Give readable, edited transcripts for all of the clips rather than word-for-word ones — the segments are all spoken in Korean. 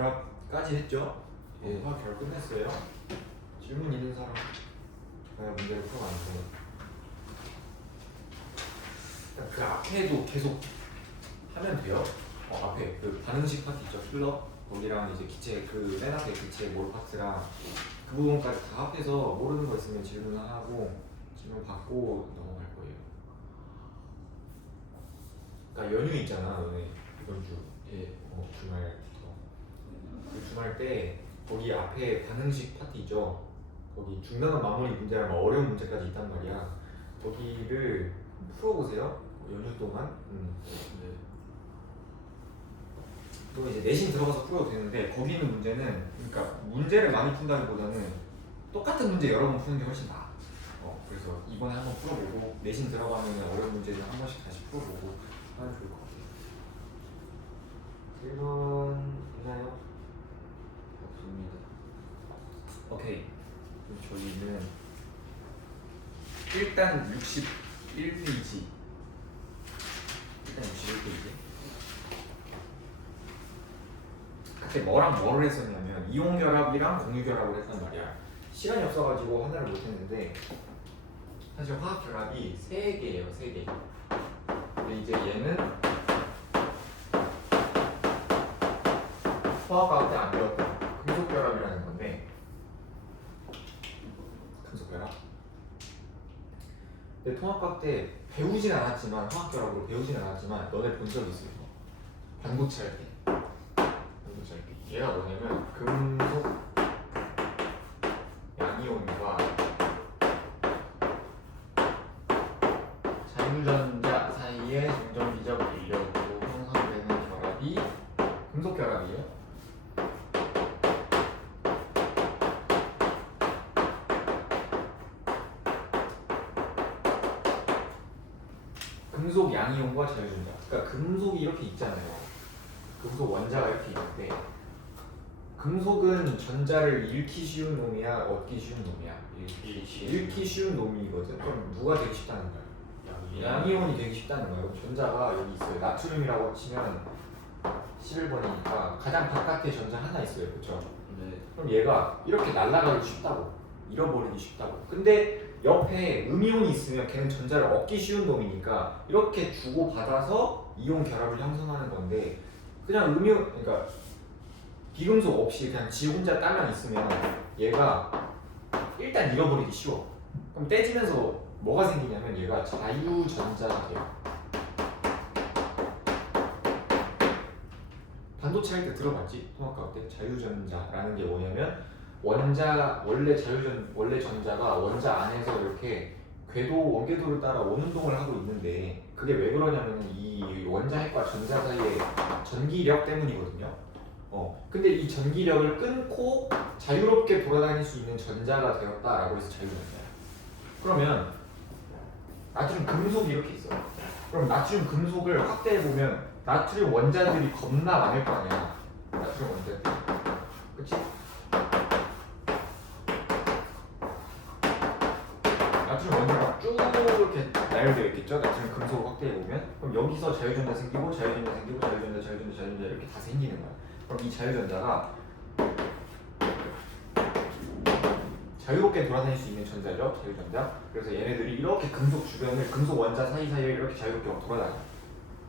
결합까지 했죠? 예, 화학 결합 끝냈어요. 질문 있는 사람 문제를 풀어봤는데 그 앞에도 계속 하면 돼요. 앞에 그 반응식 파트 있죠? 필러 거기랑 이제 기체 그 맨 앞에 기체 몰 파트랑 그 부분까지 다 합해서 모르는 거 있으면 질문하고 질문 받고 넘어갈 거예요. 그러니까 연휴 있잖아 너네 이번 주 주말부터 그 주말 때 거기 앞에 반응식 파트 있죠? 거기 중간은 마무리 문제랑 어려운 문제까지 있단 말이야. 거기를 풀어보세요. 연휴 동안. 네. 또 이제 내신 들어가서 풀어도 되는데 거기는 문제는 그러니까 문제를 많이 푼다기보다는 똑같은 문제 여러 번 푸는 게 훨씬 나아. 그래서 이번에 한번 풀어보고 내신 들어가면 어려운 문제는 한 번씩 다시 풀어보고 하면 좋을 것 같아요. 1번 있나요? 없습니다. 오케이. 그럼 저희는 일단 61페이지 그때 뭐랑 뭐를 했었냐면 이온결합이랑 공유결합을 했단 말이야. 시간이 없어가지고 하나를 못했는데 사실 화학결합이 3개예요. 3개. 근데 이제 얘는 화학과학 때 안 배웠던 금속결합이라는 건데 금속결합. 근데 통합과학 때 배우진 않았지만 화학결합으로 배우진 않았지만 너네 본 적 있어요. 반도체 할 때. 반도체 할 때. 얘가 뭐냐면 금속 양이온과 자유전자 사이의 정전기적 인력으로 형성되는 결합이 금속결합이에요. 금속 양이온과 자유전자. 그러니까 금속이 이렇게 있잖아요. 금속 원자가 이렇게 있는데 금속은 전자를 잃기 쉬운 놈이야, 얻기 쉬운 놈이야? 잃기 쉬운 놈이거든. 그럼 누가 되기 쉽다는 거야? 양이온이 되기 쉽다는 거예요. 전자가 여기 있어요. 나트륨이라고 치면 11번이니까 가장 바깥에 전자 하나 있어요. 그렇죠? 네. 그럼 얘가 이렇게 날아가기 쉽다고. 잃어버리기 쉽다고. 근데 옆에 음이온이 있으면 걔는 전자를 얻기 쉬운 놈이니까 이렇게 주고받아서 이온 결합을 형성하는 건데 그냥 음이온, 그러니까 비금속 없이 그냥 지 혼자 딸랑 있으면 얘가 일단 잃어버리기 쉬워. 그럼 떼지면서 뭐가 생기냐면 얘가 자유전자가 돼요. 반도체 할 때 들어봤지? 통합과학 때 자유전자라는 게 뭐냐면 원래 전자가 원자 안에서 이렇게 원궤도를 따라 원운동을 하고 있는데 그게 왜 그러냐면 이 원자핵과 전자 사이의 전기력 때문이거든요. 근데 이 전기력을 끊고 자유롭게 돌아다닐 수 있는 전자가 되었다라고 해서 자유전자야. 그러면 나트륨 금속이 이렇게 있어. 그럼 나트륨 금속을 확대해 보면 나트륨 원자들이 겁나 많을 거 아니야. 나트륨 원자들. 그치? 나트륨 원자가 쭉 이렇게 나열되어 있겠죠? 나트륨 금속을 확대해 보면. 그럼 여기서 자유전자 생기고 자유전자 이렇게 다 생기는 거야. 그럼 이 자유전자가 자유롭게 돌아다닐 수 있는 전자죠, 자유전자. 그래서 얘네들이 이렇게 금속 주변을 금속 원자 사이사이에 이렇게 자유롭게 돌아다녀.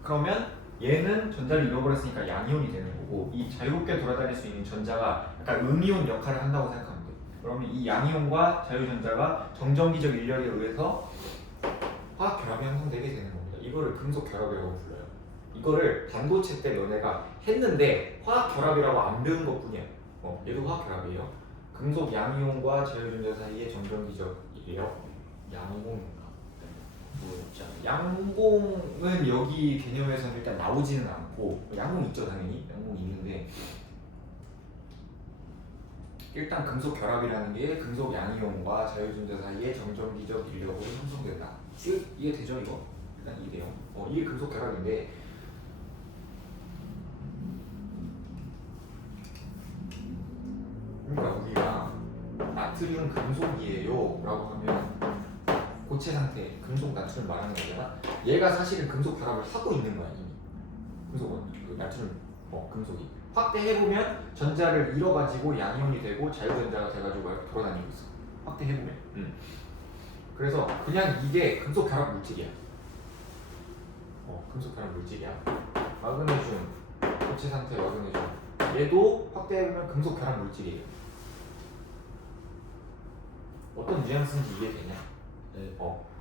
그러면 얘는 전자를 잃어버렸으니까 양이온이 되는 거고 이 자유롭게 돌아다닐 수 있는 전자가 약간 음이온 역할을 한다고 생각하면 돼. 그러면 이 양이온과 자유전자가 정전기적 인력에 의해서 화학 결합이 형성되게 되는 겁니다. 이거를 금속 결합이라고 불러요. 이거를 반도체 때 너네가 했는데 화학 결합이라고 안 배운 것뿐이야. 얘도 화학 결합이에요. 금속 양이온과 자유전자 사이의 정전기적 인력 양봉인가? 양봉은 여기 개념에서는 일단 나오지는 않고 양봉 있죠 당연히 양봉 있는데 일단 금속 결합이라는 게 금속 양이온과 자유전자 사이의 정전기적 인력으로 형성된다. 이해되죠 이거? 일단 이해돼요. 이게 금속 결합인데 그러니까 우리가 나트륨 금속이에요 라고 하면 고체 상태 금속 나트륨 말하는 거잖아. 얘가 사실은 금속 결합을 하고 있는 거야 이미. 금속은 그 나트륨 금속이. 확대해보면 전자를 잃어가지고 양이온이 되고 자유전자가 돼가지고 이렇게 돌아다니고 있어. 확대해보면. 그래서 그냥 이게 금속 결합 물질이야. 금속 결합 물질이야. 마그네슘, 고체 상태 마그네슘. 얘도 확대해보면 금속 결합 물질이에요. 어떤 뉘앙스인지 이해되냐? 네.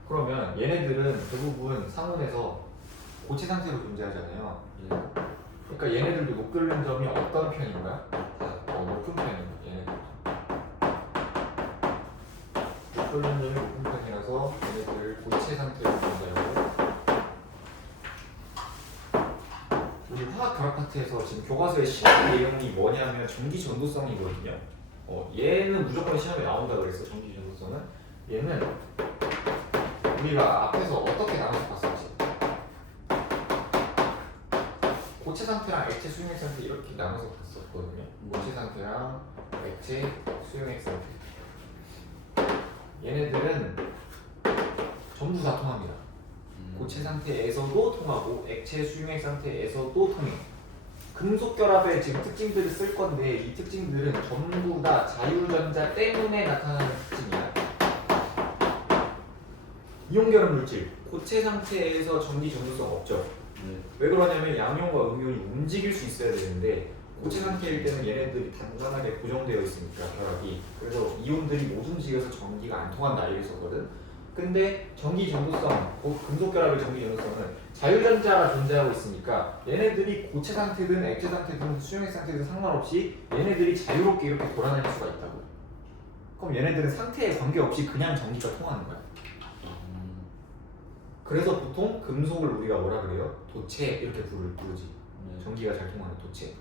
그러면 얘네들은 대부분 상온에서 고체 상태로 존재하잖아요. 예. 그러니까 얘네들도 녹끓는 점이 어떤 편인가? 높은 편이에요. 얘네들. 녹끓는 점이 높은 편이라서 얘네들 고체 상태로 존재하고. 우리 화학 결합 파트에서 지금 교과서에 시험 내용이 뭐냐면 전기 전도성이거든요. 얘는 무조건 시험에 나온다 그랬어. 전기 전도성은. 얘는 우리가 앞에서 어떻게 나눠서 봤었지? 고체 상태랑 액체 수용액 상태 이렇게 나눠서 봤었거든요. 고체 상태랑 액체 수용액 상태. 얘네들은 전부 다 통합니다. 고체 상태에서도 통하고 액체 수용액 상태에서도 통해. 금속 결합의 지금 특징들을 쓸 건데 이 특징들은 전부 다 자유전자 때문에 나타나는 특징이야. 이온 결합 물질, 고체 상태에서 전기 전도성 없죠. 왜 그러냐면 양이온과 음이온이 움직일 수 있어야 되는데 고체 상태일 때는 얘네들이 단단하게 고정되어 있으니까 결합이. 그래서 이온들이 못 움직여서 전기가 안 통한다 이랬었거든. 근데 전기 전도성, 금속 결합의 전기 전도성은 자유전자가 존재하고 있으니까 얘네들이 고체 상태든 액체 상태든 수용액 상태든 상관없이 얘네들이 자유롭게 이렇게 돌아다닐 수가 있다고. 그럼 얘네들은 상태에 관계없이 그냥 전기가 통하는 거야. 그래서 보통 금속을 우리가 뭐라 그래요? 도체 이렇게 부르지. 전기가 잘 통하는 도체.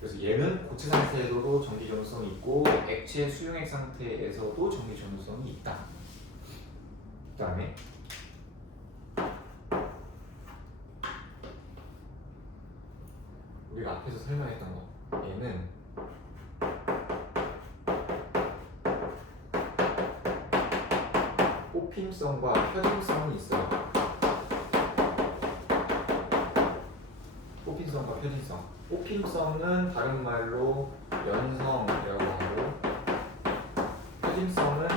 그래서 얘는 고체 상태에서도 전기 전도성이 있고 액체 수용액 상태에서도 전기 전도성이 있다. 그 다음에 우리가 앞에서 설명했던 거. 얘는 뽑힘성과 표준성이 있어요. 뽑힘성과 표준성. 뽑힘성은 다른 말로 연성이라고 하고 표준성은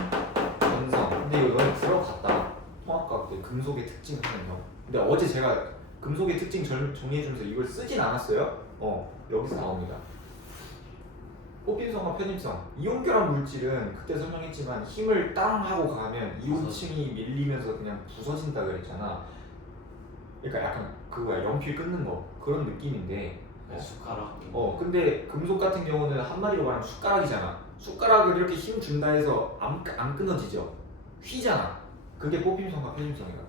전성. 근데 이거 들어갔다. 통합과학 때 금속의 특징 하면서. 근데 어제 제가 금속의 특징 정리해주면서 이걸 쓰진 않았어요. 여기서 나옵니다. 뽑힘성과 편입성. 이온 결합 물질은 그때 설명했지만 힘을 땅 하고 가면 이온층이 밀리면서 그냥 부서진다 그랬잖아. 그러니까 약간 그거야. 연필 끊는 거 그런 느낌인데. 숟가락. 근데 금속 같은 경우는 한마디로 말하면 숟가락이잖아. 숟가락을 이렇게 힘 준다 해서 안 끊어지죠. 휘잖아. 그게 뽑힘성과 편입성이라고.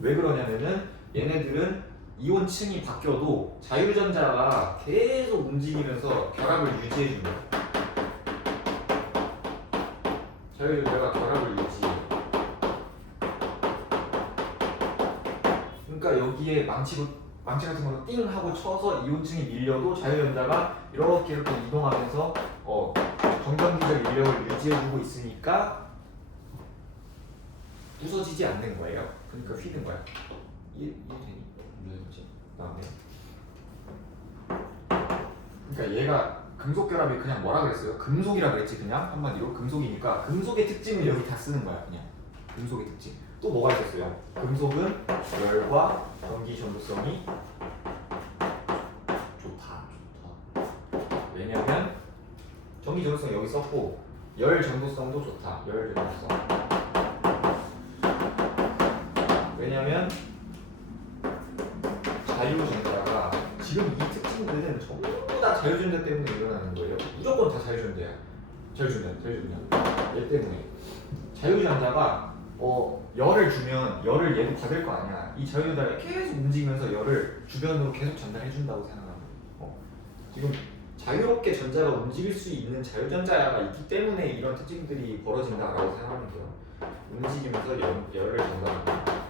왜 그러냐면은 얘네들은 이온층이 바뀌어도 자유전자가 계속 움직이면서 결합을 유지해준다. 자유전자가 결합을 유지해. 그러니까 여기에 망치 같은 거는 띵 하고 쳐서 이온층이 밀려도 자유전자가 이렇게 이동하면서 정전기적 인력을 유지해주고 있으니까 부서지지 않는 거예요. 그러니까 휘는 거야. 이해되니? 네. 그렇지. 그다음에 그러니까 얘가 금속 결합이 그냥 뭐라 그랬어요? 금속이라 그랬지. 그냥 한마디로 금속이니까 금속의 특징을 여기 다 쓰는 거야. 그냥 금속의 특징. 또 뭐가 있었어요? 금속은 열과 전기 전도성이 좋다. 왜냐면 전기 전도성 여기 썼고 열 전도성도 좋다. 열 전도성. 왜냐면 자유전자가 지금 이 특징들은 전부 다 자유전자 때문에 일어나는 거예요. 무조건 다 자유전자야. 자유전자. 얘 때문에. 자유전자가 열을 주면 열을 얘도 받을 거 아니야. 이 자유전자가 계속 움직이면서 열을 주변으로 계속 전달해 준다고 생각하면 지금 자유롭게 전자가 움직일 수 있는 자유전자가 있기 때문에 이런 특징들이 벌어진다라고 생각하면 돼요. 움직이면서 열을 전달합니다.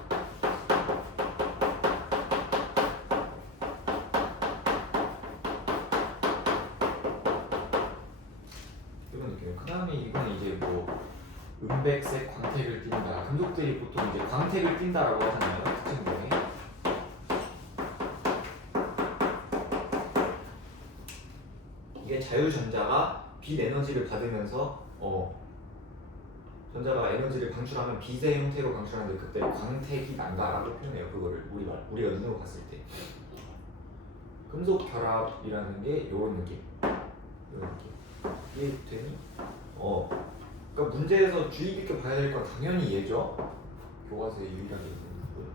그 다음에 이거는 이제 뭐 은백색 광택을 띈다. 금속들이 보통 이제 광택을 띈다라고 하잖아요. 특징들에. 자유전자가 빛 에너지를 받으면서 전자가 에너지를 방출하면 빛의 형태로 방출하는데 그때 광택이 난다라고 표현해요. 그거를 우리가 눈으로 봤을 때. 금속 결합이라는 게 이런 느낌. 이런 느낌. 이해되니? 그러니까 문제에서 주의 깊게 봐야 될 건 당연히 얘죠. 교과서에 유일하게 있는 부분.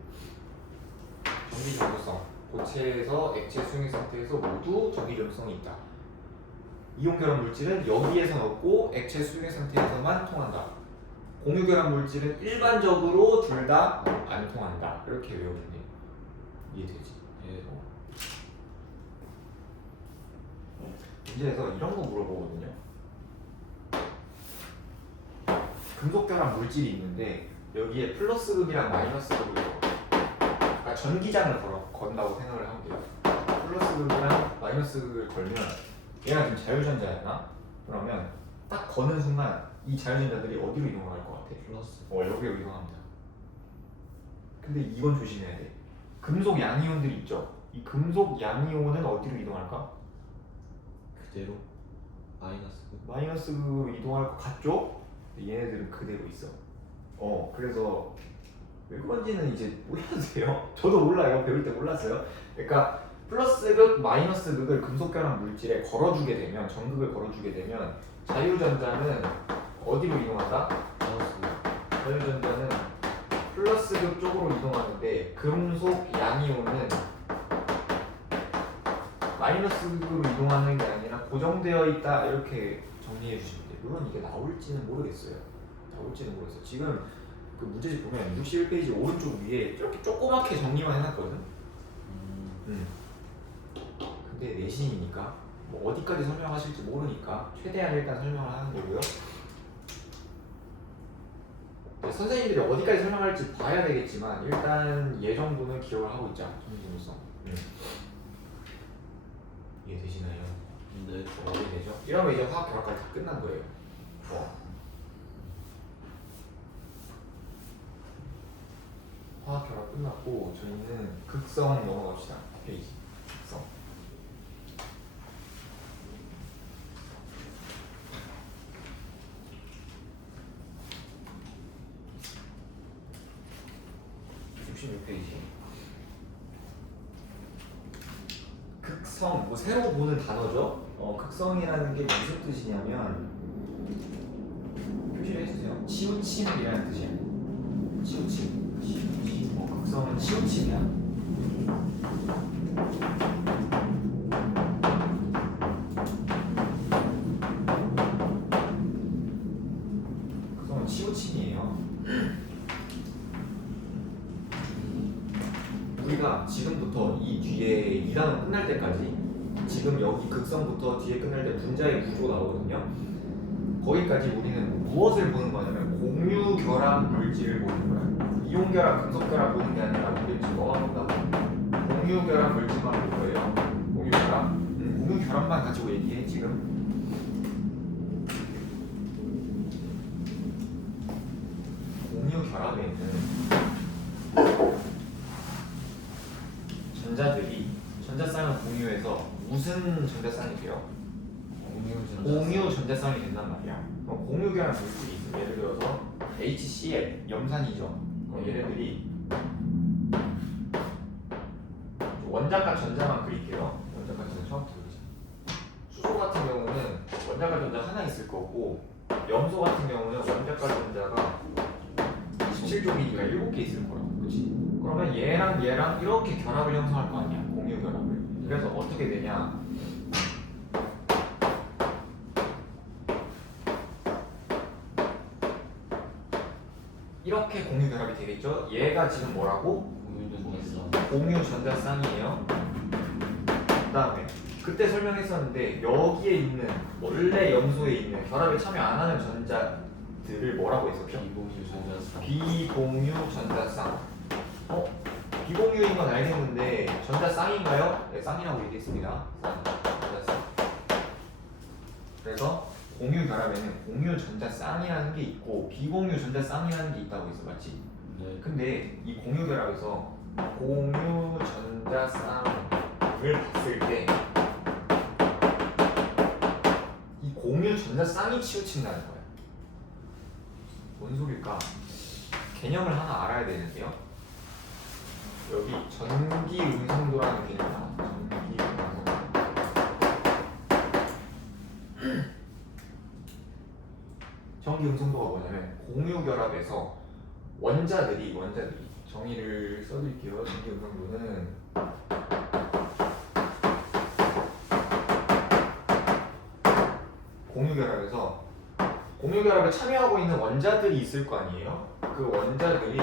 전기 전도성. 고체에서 액체 수용의 상태에서 모두 전기 전도성이 있다. 이온 결합 물질은 여기에서 없고 액체 수용의 상태에서만 통한다. 공유 결합 물질은 일반적으로 둘 다 안 통한다. 이렇게 외우면 돼. 이해되지? 예. 문제에서 이런 거 물어보거든요. 금속 결합 물질이 있는데 여기에 플러스 극이랑 마이너스 극을 그러니까 전기장을 건다고 생각을 하면 돼요. 플러스 극이랑 마이너스 극을 걸면 얘가 지금 자유전자였나? 그러면 딱 거는 순간 이 자유전자들이 어디로 이동을 할 것 같아? 플러스. 여기로 이동합니다. 근데 이건 조심해야 돼. 금속 양이온들이 있죠. 이 금속 양이온은 어디로 이동할까? 그대로 마이너스. 마이너스로 이동할 것 같죠? 얘네들은 그대로 있어. 그래서 왜 그런지는 이제 몰라도 돼요. 저도 몰라요. 배울 때 몰랐어요. 그러니까 플러스 극, 마이너스 극을 금속 결합 물질에 걸어주게 되면, 전극을 걸어주게 되면 자유전자는 어디로 이동한다? 플러스. 자유전자는 플러스 극 쪽으로 이동하는데 금속 양이온은 마이너스 극으로 이동하는 게 아니라 고정되어 있다. 이렇게 정리해 주시면 돼요. 물론 이게 나올지는 모르겠어요. 지금 그 문제집 보면 61페이지 오른쪽 위에 이렇게 조그맣게 정리만 해놨거든. 근데 내신이니까 뭐 어디까지 설명하실지 모르니까 최대한 일단 설명을 하는 거고요. 선생님들이 어디까지 설명할지 봐야 되겠지만 일단 예 정도는 기억을 하고 있자. 전기전도성. 이해되시나요? 네. 이해되죠? 이러면 이제 화학 결합까지 다 끝난 거예요. 화학 결합 끝났고 저희는 극성 넘어갑시다. 페이지. 극성. 페이지. 극성, 뭐 새로 보는 단어죠. 극성이라는 게 무슨 뜻이냐면 표시를 해주세요. 치우침이라는 뜻이야. 치우침. 극성은 치우침이야. 극성은 치우침이에요. 우리가 지금부터 이 뒤에 2단원 끝날 때까지 지금 여기 극성부터 뒤에 끝날 때 분자의 구조 나오거든요. 거기까지 우리는 무엇을 보는 거냐면 공유 결합 물질을 보는 거야. 이온 결합, 금속 결합 보는 게 아니라 우리 지금 뭐만 본다고? 공유 결합 물질만 볼 거예요. 공유 결합. 공유 결합만 가지고 얘기해 지금. 공유 결합에는 전자들이 전자쌍을 공유해서 무슨 전자쌍이 돼요? 공유 전자쌍이 된단 말이야. 그럼 공유 결합 물질이 있어. 예를 들어서 HCl 염산이죠. 그럼 얘네들이 원자과 전자만 그릴게요. 원자과 전자 처음부터 그리자. 수소 같은 경우는 원자과 전자 하나 있을 거고 염소 같은 경우는 원자과 전자가 27쪽이니까 7개 있을 거라고. 그렇지? 그러면 얘랑 이렇게 결합을 형성할 거 아니야. 공유 결합을. 그래서 어떻게 되냐? 이렇게 공유 결합이 되겠죠? 얘가 지금 뭐라고? 공유 전자쌍이에요. 그 다음에 그때 설명했었는데 여기에 있는 원래 염소에 있는 결합에 참여 안 하는 전자들을 뭐라고 했었죠? 비공유 전자쌍. 비공유 전자쌍. 비공유인 건 알겠는데 전자쌍인가요? 네, 쌍이라고 얘기했습니다. 전자쌍. 그래서 공유 결합에는 공유 전자쌍이라는 게 있고 비공유 전자쌍이라는 게 있다고 했어, 맞지? 네. 근데 이 공유 결합에서 공유 전자쌍을 봤을 때 공유 전자쌍이 치우친다는 거예요. 뭔 소릴까? 개념을 하나 알아야 되는데요. 여기 전기 음성도라는 개념이 나와요. 전기 음성도. 전기 음성도가 뭐냐면 공유 결합에서 원자들이 정의를 써드릴게요. 전기 음성도는 공유 결합에 참여하고 있는 원자들이 있을 거 아니에요. 그 원자들이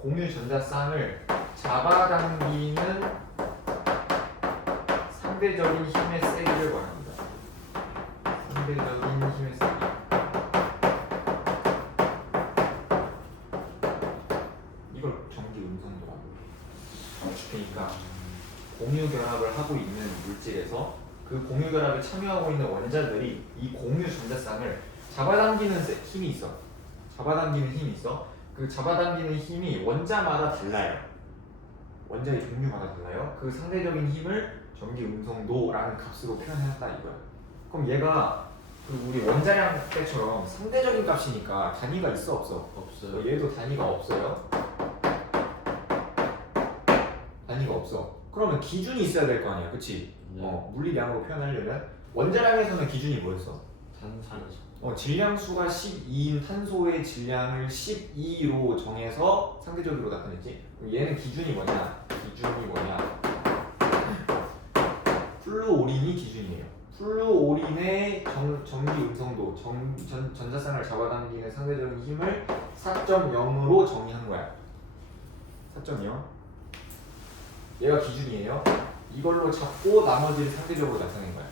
공유 전자쌍을 잡아당기는 상대적인 힘의 세기를 말합니다. 상대적인 힘의 세기. 이걸 전기 음성도라고 해요. 그러니까 공유 결합을 하고 있는 물질에서 그 공유 결합에 참여하고 있는 원자들이 이 공유 전자쌍을 잡아당기는 힘이 있어. 잡아당기는 힘이 있어. 그 잡아당기는 힘이 원자마다 달라요. 원자의 종류마다 달라요. 그 상대적인 힘을 전기 음성도라는 값으로 표현했다 이거야. 그럼 얘가 그 우리 원자량 때처럼 상대적인 값이니까 단위가 있어 없어? 없어요. 얘도 단위가 없어요. 단위가 없어. 그러면 기준이 있어야 될 거 아니야, 그치? 네. 물리량으로 표현하려면 원자량에서는 기준이 뭐였어? 탄산수. 질량수가 12인 탄소의 질량을 12로 정해서 상대적으로 나타냈지. 그럼 얘는 기준이 뭐냐? 플루오린이 기준이에요. 플루오린의 전기 음성도, 전자쌍을 잡아당기는 상대적인 힘을 4.0으로 정의한 거야. 4.0. 얘가 기준이에요. 이걸로 잡고 나머지를 상대적으로 나타낸 거야.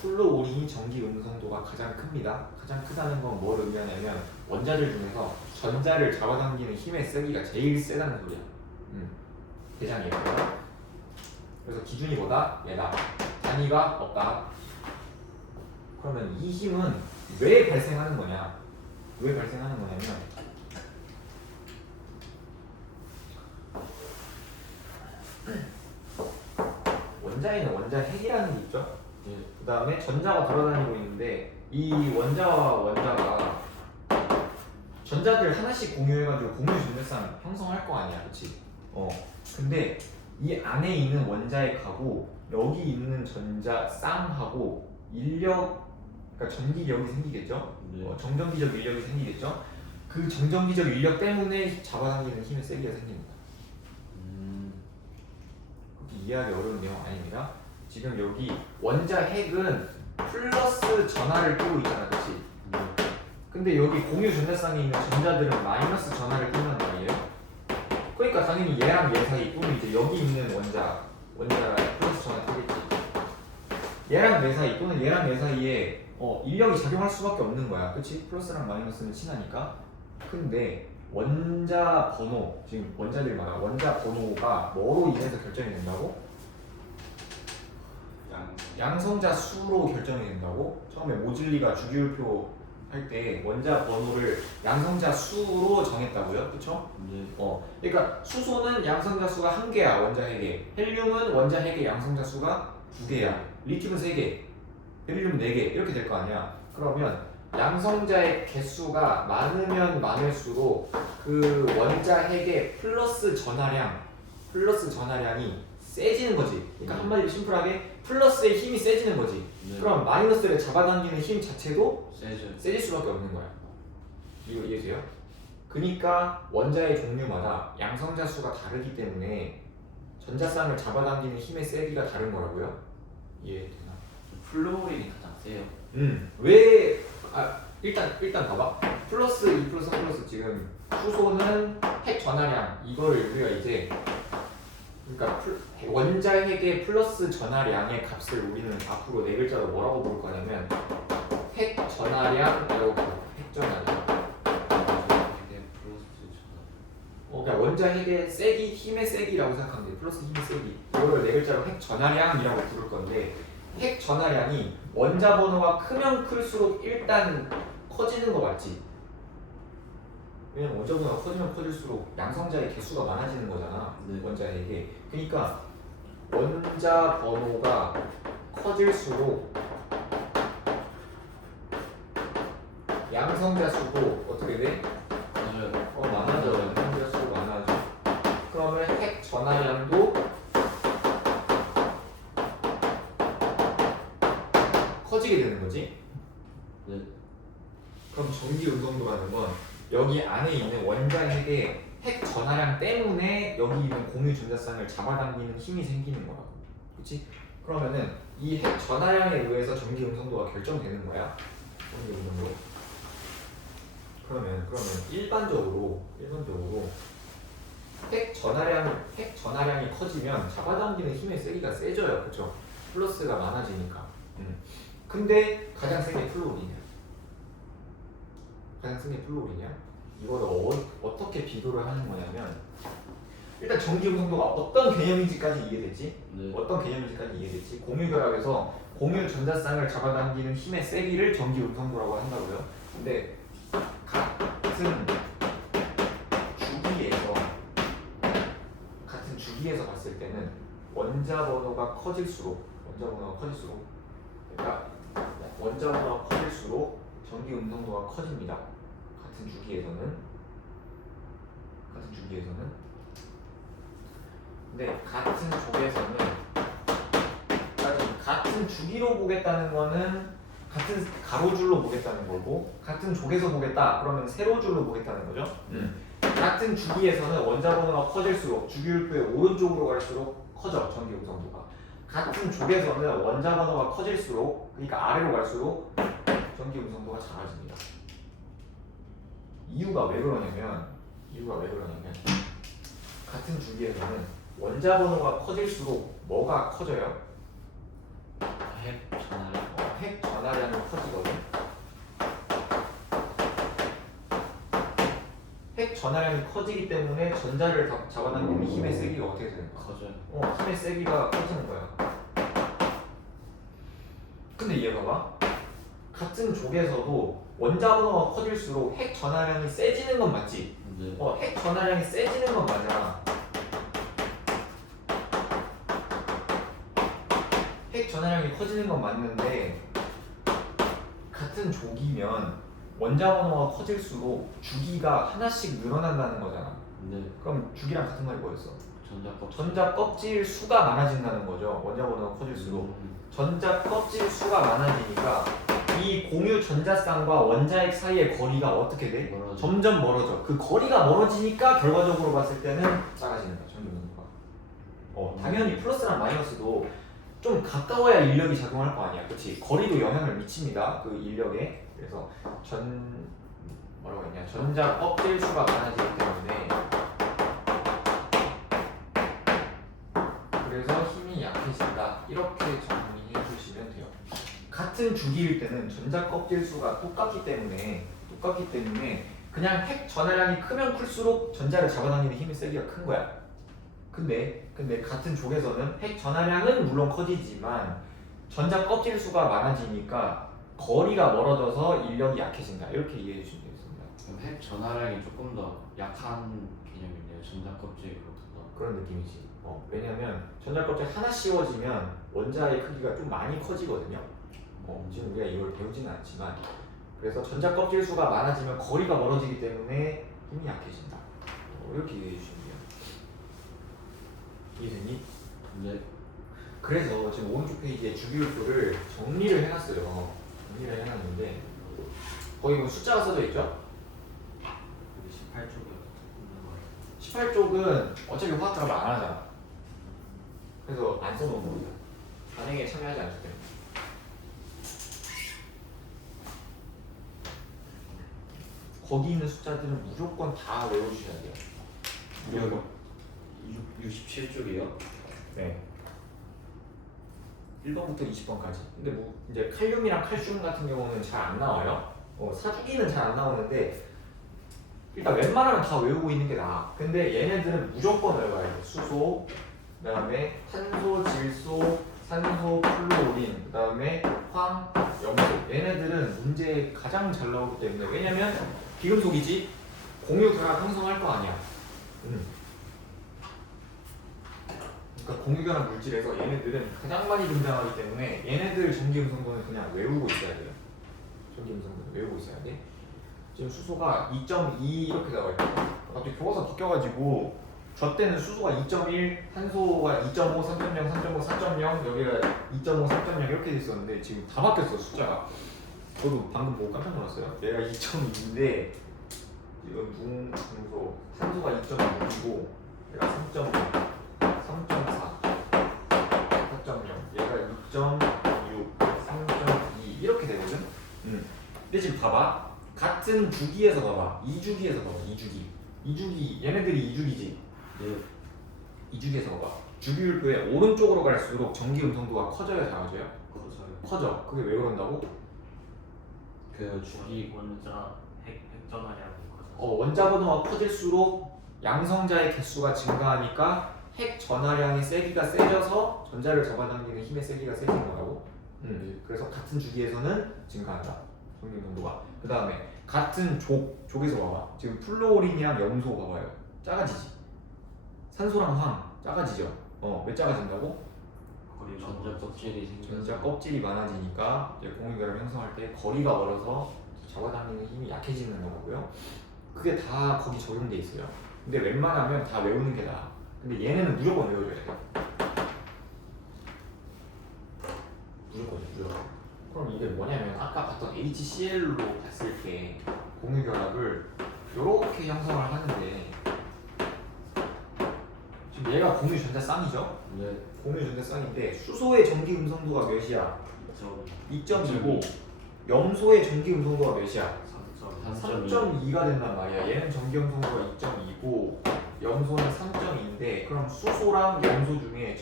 플루오린이 전기 음성도가 가장 큽니다. 가장 크다는 건 뭘 의미하냐면 원자들 중에서 전자를 잡아당기는 힘의 세기가 제일 세다는 소리야. 대장이에요. 그래서 기준이 뭐다? 얘다. 단위가 없다. 그러면 이 힘은 왜 발생하는 거냐? 왜 발생하는 거냐면 원자에는 원자 핵이라는 게 있죠. 그 다음에 전자가 돌아다니고 있는데 이 원자와 원자가 전자들 하나씩 공유해가지고 공유 전자쌍 형성할 거 아니야, 그치? 근데 이 안에 있는 원자핵하고 여기 있는 전자쌍하고 인력, 그러니까 전기력이 생기겠죠? 네. 정전기적 인력이 생기겠죠? 그 정전기적 인력 때문에 잡아당기는 힘의 세기가 생깁니다. 그렇게 이해하기 어려운 내용 아닙니다. 지금 여기 원자핵은 플러스 전하를 띄고 있잖아, 그치? 근데 여기 공유 전자쌍에 있는 전자들은 마이너스 전하를 띄는 거예요. 그러니까 당연히 얘랑 얘 사이 또는 이제 여기 있는 원자랑 플러스 전하 띄겠지. 얘랑 얘 사이 또는 얘랑 얘 사이에 인력이 작용할 수밖에 없는 거야, 그치? 플러스랑 마이너스는 친하니까. 근데 원자 번호, 지금 원자들마다 원자 번호가 뭐로 인해서 결정이 된다고? 양성자 수로 결정이 된다고? 처음에 모질리가 주기율표 할 때 원자 번호를 양성자 수로 정했다고요? 그쵸? 네. 그러니까 수소는 양성자 수가 1개야, 원자 핵에. 헬륨은 원자 핵의 양성자 수가 2개야. 리튬은 3개, 헬륨 4개 이렇게 될 거 아니야. 그러면 양성자의 개수가 많으면 많을수록 그 원자 핵의 플러스 전하량이 세지는 거지. 그러니까 한마디로 심플하게 플러스의 힘이 세지는 거지. 네. 그럼 마이너스를 잡아당기는 힘 자체도 세죠. 세질 수밖에 없는 거야. 이거 이해돼요? 그러니까 원자의 종류마다 양성자 수가 다르기 때문에 전자쌍을 잡아당기는 힘의 세기가 다른 거라고요. 이해되나? 플루오린이 가장 세요. 왜? 일단 봐봐. 플러스 2 플러스 3 플러스 지금 수소는 핵 전하량 이걸 우리가 이제 그러니까 원자 핵의 플러스 전하량의 값을 우리는 앞으로 네 글자로 뭐라고 부를 거냐면 핵 전하량이라고 불러. 핵 전하량. 그러니까 원자 핵의 세기, 힘의 세기라고 생각하면 돼. 플러스 힘의 세기. 이거를 네 글자로 핵 전하량이라고 부를 건데 핵 전하량이 원자 번호가 크면 클수록 일단 커지는 거 맞지? 왜냐면 원자 번호가 커지면 커질수록 양성자의 개수가 많아지는 거잖아. 네. 원자 핵에. 그러니까 원자 번호가 커질수록 양성자 수도 어떻게 돼? 맞아요. 많아져. 양성자 수도 많아져. 그러면 핵 전하량도 커지게 되는 거지. 네. 그럼 전기 운동도라는 건 여기 안에 있는 원자 핵의 핵 전하량 때문에 여기 있는 공유 전자쌍을 잡아당기는 힘이 생기는 거라고. 그렇지? 그러면은 이 핵 전하량에 의해서 전기 음성도가 결정되는 거야. 전기 음성도. 그러면 일반적으로 핵 전하량이 커지면 잡아당기는 힘의 세기가 세져요. 그렇죠? 플러스가 많아지니까. 근데 가장 센 게 플루오린이야. 이거를 어떻게 비교를 하는 거냐면 일단 전기 음성도가 어떤 개념인지까지 이해됐지? 네. 어떤 개념인지까지 이해됐지? 공유 결합에서 공유 전자쌍을 잡아당기는 힘의 세기를 전기 음성도라고 한다고요. 근데 같은 주기에서 봤을 때는 원자 번호가 커질수록 그러니까 원자 번호가 커질수록 전기 음성도가 커집니다. 같은 주기에서는. 근데 같은 주기로 보겠다는 거는 같은 가로줄로 보겠다는 거고, 같은 족에서 보겠다 그러면 세로줄로 보겠다는 거죠. 같은 주기에서는 원자 번호가 커질수록 주기율표의 오른쪽으로 갈수록 커져 전기 음성도가. 같은 족에서는 원자 번호가 커질수록, 그러니까 아래로 갈수록 전기 음성도가 작아집니다. 이유가 왜 그러냐면 같은 주기에서는 원자 번호가 커질수록 뭐가 커져요? 핵 전하량. 핵 전하량이 커지거든. 핵 전하량이 커지기 때문에 전자를 잡아당기는 힘의 세기가 어떻게 되는 거야? 커져요. 힘의 세기가 커지는 거야. 근데 얘 봐봐. 같은 족에서도 원자 번호가 커질수록 핵 전하량이 세지는 건 맞지? 네. 핵 전하량이 세지는 건 맞아. 핵 전하량이 커지는 건 맞는데 같은 족이면 원자 번호가 커질수록 주기가 하나씩 늘어난다는 거잖아. 네. 그럼 주기랑 같은 말이 뭐였어? 전자 껍질 수가 많아진다는 거죠. 원자 번호가 커질수록. 전자 껍질 수가 많아지니까 이 공유 전자쌍과 원자핵 사이의 거리가 어떻게 돼? 멀어져. 점점 멀어져. 그 거리가 멀어지니까 결과적으로 봤을 때는 작아지는 거야. 전기 음성도가. 당연히 플러스랑 마이너스도 좀 가까워야 인력이 작용할 거 아니야. 그렇지? 거리도 영향을 미칩니다. 그 인력에. 그래서 전자 껍질 수가 많아지기 때문에 그래서 힘이 약해진다. 이렇게 정리해 주시면 돼요. 같은 주기일 때는 전자 껍질 수가 똑같기 때문에 그냥 핵 전하량이 크면 클수록 전자를 잡아당기는 힘이 세기가 큰 거야. 근데 같은 족에서는 핵 전하량은 물론 커지지만 전자 껍질 수가 많아지니까 거리가 멀어져서 인력이 약해진다. 이렇게 이해해 주시면 되겠습니다. 그럼 핵 전하량이 조금 더 약한 개념이네요. 전자 껍질보다. 그런 느낌이지. 왜냐면 전자 껍질 하나 씌워지면 원자의 크기가 좀 많이 커지거든요. 지금 우리가 이걸 배우지는 않지만 그래서 전자 껍질 수가 많아지면 거리가 멀어지기 때문에 힘이 약해진다. 이렇게 이해해 주시면 돼요. 이해됐니? 네. 그래서 지금 오른쪽 페이지에 주기율표를 정리를 해놨어요. 정리를 해놨는데 거기 뭐 숫자가 써져 있죠? 18쪽은 어차피 화학 작업을 안 하잖아. 그래서 안 써놓은 겁니다. 단행에 참여하지 않기 때문에. 거기 있는 숫자들은 무조건 다 외워주셔야 돼요. 무조건. 67쪽이요? 네. 1번부터 20번까지. 근데 뭐 이제 칼륨이랑 칼슘 같은 경우는 잘 안 나와요. 사주기는 잘 안 나오는데 일단 웬만하면 다 외우고 있는 게 나아. 근데 얘네들은 무조건 외워야 돼. 수소, 그다음에 탄소, 질소, 산소, 플루오린, 그다음에 황, 염소. 얘네들은 문제에 가장 잘 나오기 때문에. 왜냐면 비금속이지 공유 결합 형성할 거 아니야. 그러니까 공유결합 물질에서 얘네들은 가장 많이 등장하기 때문에 얘네들 전기 음성도는 그냥 외우고 있어야 돼요. 전기 음성도는 외우고 있어야 돼. 지금 수소가 2.2 이렇게 나와 있고 갑자기 교과서 바뀌어가지고 저 때는 수소가 2.1, 산소가 2.5, 3.0, 3.5, 4.0 여기가 2.5, 3.0 이렇게 돼 있었는데 지금 다 바뀌었어 숫자가. 저도 방금 보고 깜짝 놀랐어요. 얘가 2.2인데 지금 중소 산소가 2.6이고 얘가 3.5, 3.4, 4.0 얘가 2.6, 3.2 이렇게 되거든. 근데 지금 봐봐. 같은 주기에서 봐봐. 2주기에서 봐봐. 2주기 얘네들이 2주기지. 네. 2주기에서 봐봐. 주기율표의 오른쪽으로 갈수록 전기 음성도가 커져야 작아져요? 커져. 그게 왜 그런다고? 그 주기 원자 핵전화량이 커져. 원자 번호가 커질수록 양성자의 개수가 증가하니까 핵 전하량의 세기가 세져서 전자를 잡아당기는 힘의 세기가 세진 거라고. 그래서 같은 주기에서는 증가한다. 전기 음성도가. 그 다음에 같은 족에서 봐봐. 지금 플루오린이랑 염소 봐봐요. 작아지지. 산소랑 황 작아지죠. 왜 작아진다고? 전자 껍질이 생겨서 전자 껍질이 많아지니까 이제 공유결합 형성할 때 거리가 멀어서 잡아당기는 힘이 약해지는 거고요. 그게 다 거기 적용돼 있어요. 근데 웬만하면 다 외우는 게 나아. 근데 얘네는 무조건 외워줘야 돼. 무조건. 그럼 이게 뭐냐면 아까 봤던 HCl로 봤을 때 공유결합을 이렇게 형성을 하는데 지금 얘가 공유 전자 쌍이죠? 네. 공유 전자 쌍인데 수소의 전기 음성도가 몇이야? 2.2고 염소의 전기 음성도가 몇이야? 3.2가 된단 말이야. 얘는 전기 음성도가 2.2고 염소는 3.2인데 그럼 수소랑 염소 중에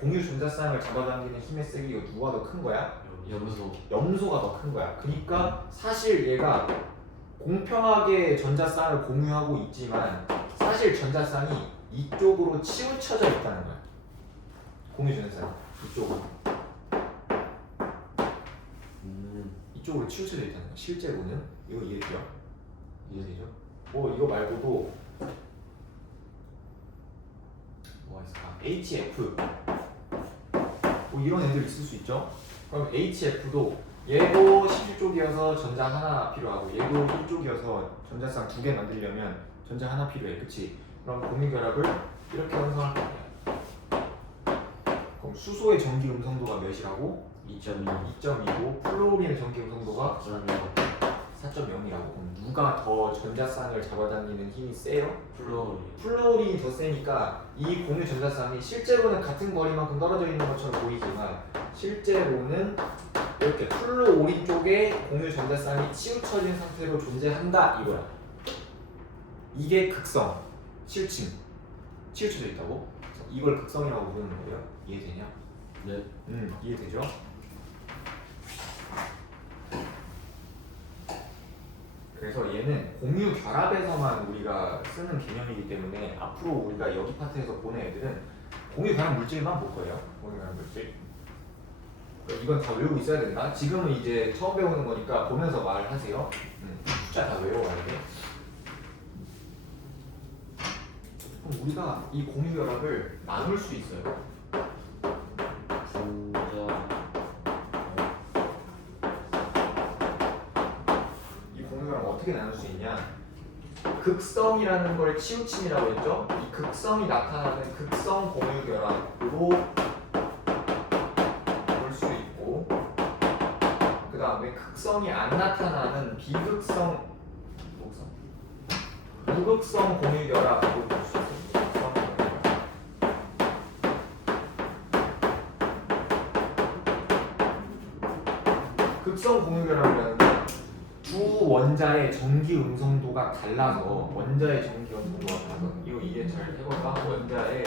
공유 전자쌍을 잡아당기는 힘의 세기가 누가 더 큰 거야? 염소가 더 큰 거야. 그러니까 사실 얘가 공평하게 전자쌍을 공유하고 있지만 사실 전자쌍이 이쪽으로 치우쳐져 있다는 거야. 공유 전자쌍 이쪽으로. 이쪽으로 치우쳐져 있다는 거야. 실제로는 이거 이해돼요? 이해되죠? 이거 말고도 뭐가 있을까? HF 이런 애들 있을 수 있죠? 그럼 HF도 얘도 11쪽이어서 전자 하나 필요하고 얘도 1쪽이어서 전자쌍 2개 만들려면 전자 하나 필요해. 그치? 그럼 공유결합을 이렇게 형성할 거 아니야. 그럼 수소의 전기 음성도가 몇이라고? 2.2고 플루오린의 전기 음성도가 4.0이라고. 그럼 누가 더 전자쌍을 잡아당기는 힘이 세요? 플루오린이 더 세니까 이 공유 전자쌍이 실제로는 같은 거리만큼 떨어져 있는 것처럼 보이지만 실제로는 이렇게 플루오린 쪽에 공유 전자쌍이 치우쳐진 상태로 존재한다 이거야. 이게 극성, 치우침, 치우쳐져 있다고? 이걸 극성이라고 부르는 거예요. 이해되냐? 네. 이해되죠? 그래서 얘는 공유 결합에서만 우리가 쓰는 개념이기 때문에 앞으로 우리가 여기 파트에서 보는 애들은 공유 결합 물질만 볼 거예요. 공유 결합 물질. 이건 다 외우고 있어야 된다. 지금은 이제 처음 배우는 거니까 보면서 말하세요. 숫자 다 외워야 돼. 그럼 우리가 이 공유 결합을 나눌 수 있어요. 어떻게 나눌 수 있냐? 극성이라는 걸 치우침이라고 했죠? 이 극성이 나타나는 극성 공유 결합으로 볼 수 있고, 그 다음에 극성이 안 나타나는 비극성, 무극성 공유 결합으로 볼 수 있습니다. 극성 공유 결합이라는 건 두 원자의 전기 음성도가 달라서 원자의 전기 음성도가 달라서 이거 이해 잘 해볼까? 원자의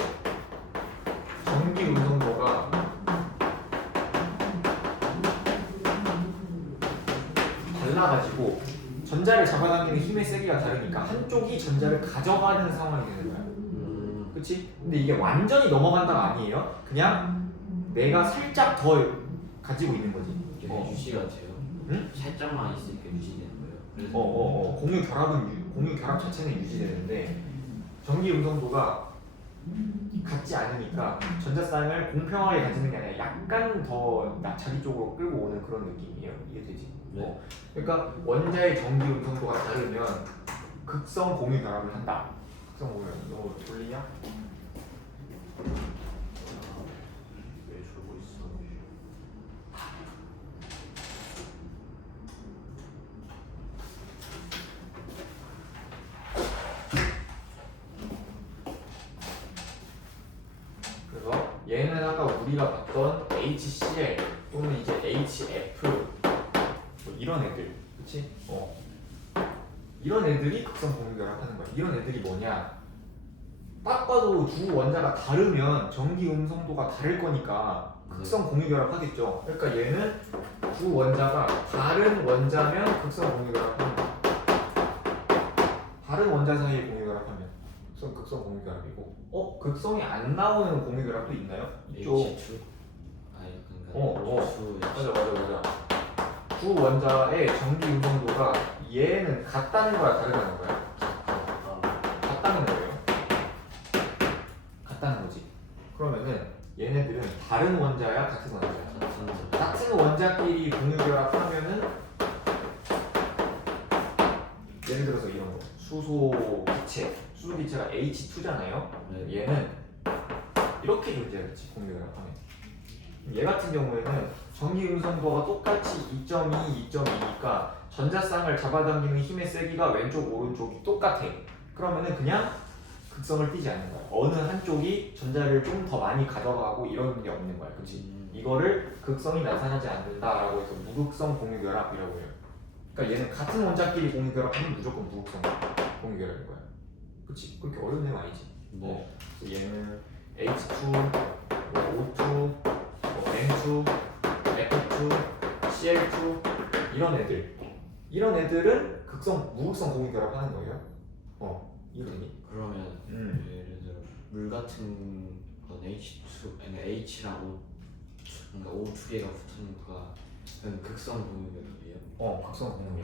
전기 음성도가 달라가지고 전자를 잡아당기는 힘의 세기가 다르니까 한쪽이 전자를 가져가는 상황이 되는 거야. 그치? 근데 이게 완전히 넘어간다가 아니에요. 그냥 내가 살짝 더 가지고 있는 거지. 유지가 돼요? 응? 살짝만 있으니까 유지되는 거예요. 그래서 공유 결합 자체는 유지되는데 전기 음성도가 같지 않으니까 전자쌍을 공평하게 가지는 게 아니라 약간 더 자기 쪽으로 끌고 오는 그런 느낌이에요. 이해되지? 네. 그러니까 원자의 전기 음성도가 다르면 극성 공유 결합을 한다. 극성 공유 너 돌리냐? 왜 졸고 있어? 그래서 얘는 아까 우리가 봤던 HCl 또는 이제 HF 뭐 이런 애들, 그렇지? 이런 애들이 극성 공유 결합하는 거야. 이런 애들이 뭐냐? 딱 봐도 두 원자가 다르면 전기 음성도가 다를 거니까 극성 공유 결합하겠죠. 그러니까 얘는 두 원자가 다른 원자면 극성 공유 결합하는 거야. 다른 원자 사이에 공유 결합하면 극성 공유 결합이고, 극성이 안 나오는 공유 결합도 있나요? 있죠. H2 아니 그러니까 수 맞아. 두 원자의 전기 음성도가 얘는 같다는 거야, 다르다는 거야? 같다는 거예요. 같다는 거지. 그러면은 얘네들은 다른 원자야, 같은 원자야? 같은 점. 같은 원자끼리 공유 결합하면은 예를 들어서 이런 거 수소 기체가 H2잖아요. 네. 얘는 이렇게 존재하겠지, 공유 결합하면. 얘 같은 경우에는 전기 음성도가 똑같이 2.2, 2.2니까 전자쌍을 잡아당기는 힘의 세기가 왼쪽 오른쪽이 똑같아. 그러면은 그냥 극성을 띠지 않는 거야. 어느 한쪽이 전자를 좀 더 많이 가져가고 이런 게 없는 거야, 그렇지? 이거를 극성이 나타나지 않는다라고 해서 무극성 공유 결합이라고 해요. 그러니까 얘는 같은 원자끼리 공유 결합하면 무조건 무극성 공유 결합인 거야. 그렇지? 그렇게 어려운 내용 아니지? 네. 그래서 얘는 H2, O2, N2, F2, Cl2 이런 애들은 무극성 공유 결합하는 거예요. 이해되니? 그러면 예를 들어 물 같은 건 H2 아니 H랑 O 그러니까 O 두 개가 붙으니까 그건 극성 공유결합이에요. 극성 공유.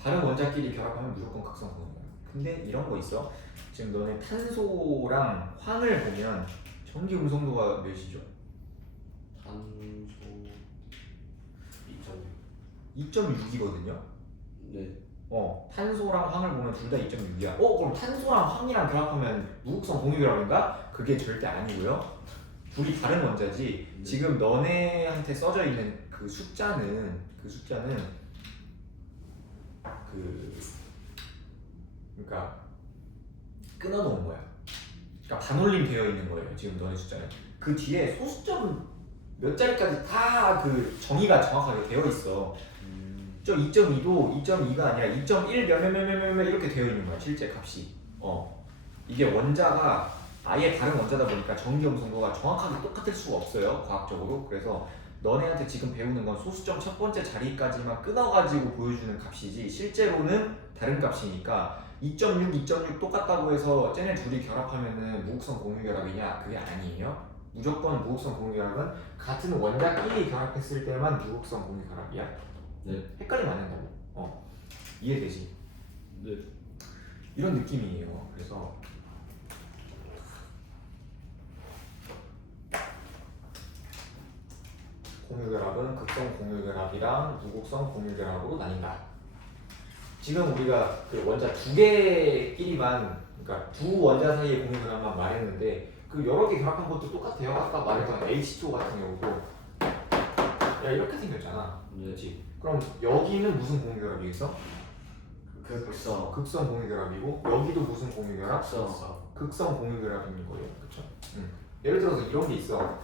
다른 원자끼리 결합하면 무조건 극성 공유. 근데 이런 거 있어. 지금 너네 탄소랑 황을 보면 전기 음성도가 몇이죠? 탄소 2.6이거든요. 네. 탄소랑 황을 보면 둘 다 2.6이야. 그럼 탄소랑 황이랑 결합하면 무극성 공유 결합인가? 그게 절대 아니고요. 둘이 다른 원자지. 지금 너네한테 써져 있는 그 숫자는 그러니까 끊어놓은 거야. 그러니까 반올림 되어 있는 거예요. 지금 너네 숫자는. 그 뒤에 소수점 몇 자리까지 다 그 정의가 정확하게 되어 있어. 저 2.2도 2.2가 아니라 2.1 몇몇몇몇몇 이렇게 되어 있는 거야, 실제 값이. 이게 원자가 아예 다른 원자다 보니까 전기 음성도가 정확하게 똑같을 수가 없어요, 과학적으로. 그래서 너네한테 지금 배우는 건 소수점 첫 번째 자리까지만 끊어가지고 보여주는 값이지 실제로는 다른 값이니까 2.6, 2.6 똑같다고 해서 쟤네 둘이 결합하면은 무극성 공유 결합이냐? 그게 아니에요. 무조건 무극성 공유 결합은 같은 원자끼리 결합했을 때만 무극성 공유 결합이야. 네. 헷갈리면 안 된다고. 이해되지? 네. 이런 느낌이에요. 그래서 공유결합은 극성 공유결합이랑 무극성 공유결합으로 나뉜다. 지금 우리가 그 원자 두 개끼리만, 그러니까 두 원자 사이의 공유결합만 말했는데 그 여러 개 결합한 것도 똑같아요. 아까 말했던 H2O 같은 경우도 야 이렇게 생겼잖아. 그렇지? 그럼 여기는 무슨 공유결합이겠어? 극성 공유결합이고 여기도 무슨 공유결합? 극성 공유결합인 거예요. 그렇죠? 예를 들어서 이런 게 있어.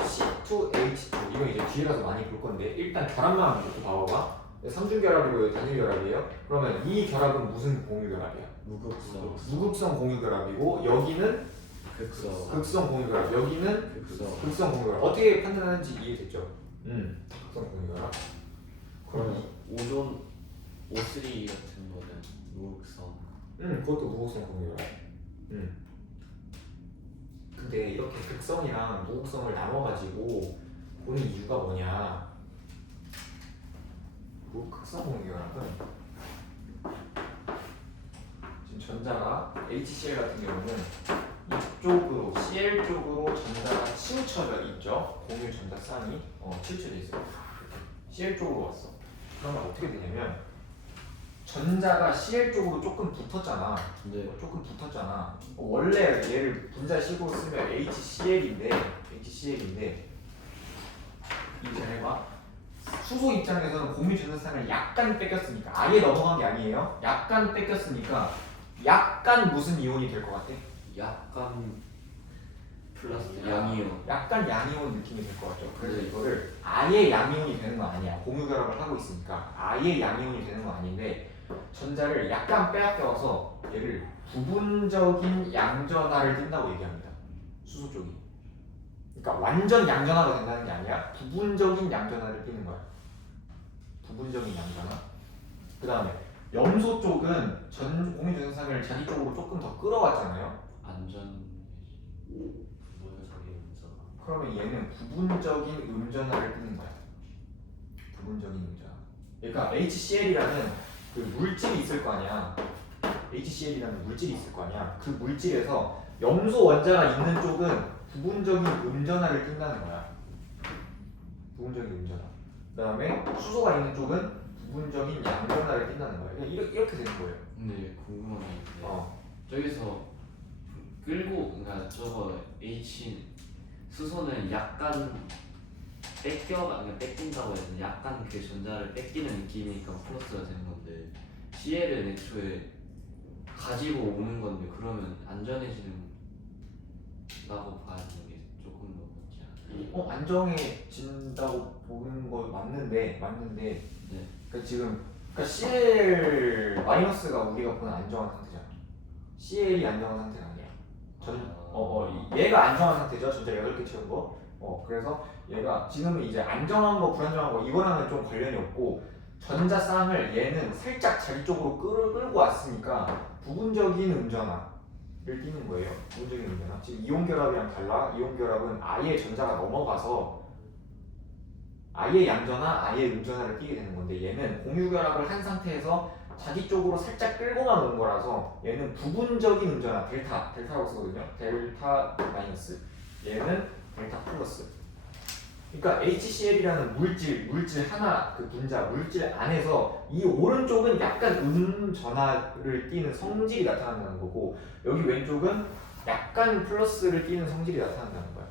C2H2 이건 이제 뒤에 가서 많이 볼 건데 일단 결합만 먼저 봐봐봐. 삼중결합이고 단일결합이에요. 그러면 이 결합은 무슨 공유결합이야? 무극성 공유결합이고 여기는 극성 공유결합. 여기는 극성 공유결합. 어떻게 판단하는지 이해됐죠? 극성 공유결합. 그러면 오존 O3 같은 거는 무극성. 그것도 무극성 공유결합. 근데 이렇게 극성이랑 무극성을 나눠가지고 보는 이유가 뭐냐? 극성 공유결합은 지금 지금 전자가 HCl 같은 경우는 이쪽으로 CL 쪽으로 전자가 치우쳐져 있죠. 공유 전자 쌍이 치우쳐져 있어요. CL 쪽으로 왔어. 그러면 어떻게 되냐면 전자가 CL 쪽으로 조금 붙었잖아. 네. 조금 붙었잖아. 원래 얘를 분자식으로 쓰면 HCl인데 이 잘 해봐. 수소 입장에서는 공유 전자쌍을 약간 뺏겼으니까 아예 넘어간 게 아니에요. 약간 뺏겼으니까 약간 무슨 이온이 될 것 같아? 약간 플러스 양이요. 약간 양이온 느낌이 될 것 같죠. 그래서 네. 이거를 아예 양이온이 되는 건 아니야. 공유 결합을 하고 있으니까 아예 양이온이 되는 건 아닌데 전자를 약간 빼앗겨서 얘를 부분적인 양전하를 띈다고 얘기합니다. 수소 쪽이. 그러니까 완전 양전하가 된다는 게 아니라 부분적인 양전하를 띄는 거야. 부분적인 양전하. 그 다음에 염소 쪽은 공유 전자쌍을 자기 쪽으로 조금 더 끌어왔잖아요. 안전. 부분적인 음전. 그러면 얘는 부분적인 음전하를 띄는 거야. 부분적인 음전하. 그러니까 HCl이라는 그 물질이 있을 거 아니야. HCl이라는 물질이 있을 거 아니야. 그 물질에서 염소 원자가 있는 쪽은 부분적인 음전하를 띈다는 거야. 부분적인 음전하. 그 다음에 수소가 있는 쪽은 부분적인 양전하를 띈다는 거야. 그냥 이렇게 되는 거예요. 근데 궁금한 게 있는데 저기서 끌고 그러니까 저거 H 수소는 약간 그냥 뺏긴다고 해서 약간 그 전자를 뺏기는 느낌이니까 플러스가 되는 건데 CL은 애초에 가지고 오는 건데 그러면 안전해지는 라고 봐야 되는 게 조금 더 맞지 않아요? 안정해진다고 보는 거 맞는데 네. 그러니까 지금 CL 마이너스가 우리가 보는 안정한 상태잖아. CL이 안정한 상태가 아니야. 얘가 안정한 상태죠. 전자 8개 채운 거. 그래서 얘가 지금은 이제 안정한 거 불안정한 거 이거랑은 좀 관련이 없고 전자쌍을 얘는 살짝 자기 쪽으로 끌고 왔으니까 부분적인 음전하를 띄는 거예요. 부분적인 음전하. 지금 이온 결합이랑 달라. 이온 결합은 아예 전자가 넘어가서 아예 양전하, 아예 음전하를 띄게 되는 건데 얘는 공유 결합을 한 상태에서 자기 쪽으로 살짝 끌고만 온 거라서 얘는 부분적인 음전하, 델타라고 쓰거든요. 델타 마이너스. 얘는 델타 플러스. 그러니까 HCl이라는 물질 하나 그 분자 물질 안에서 이 오른쪽은 약간 음전하를 띠는 성질이 나타난다는 거고 여기 왼쪽은 약간 플러스를 띠는 성질이 나타난다는 거야.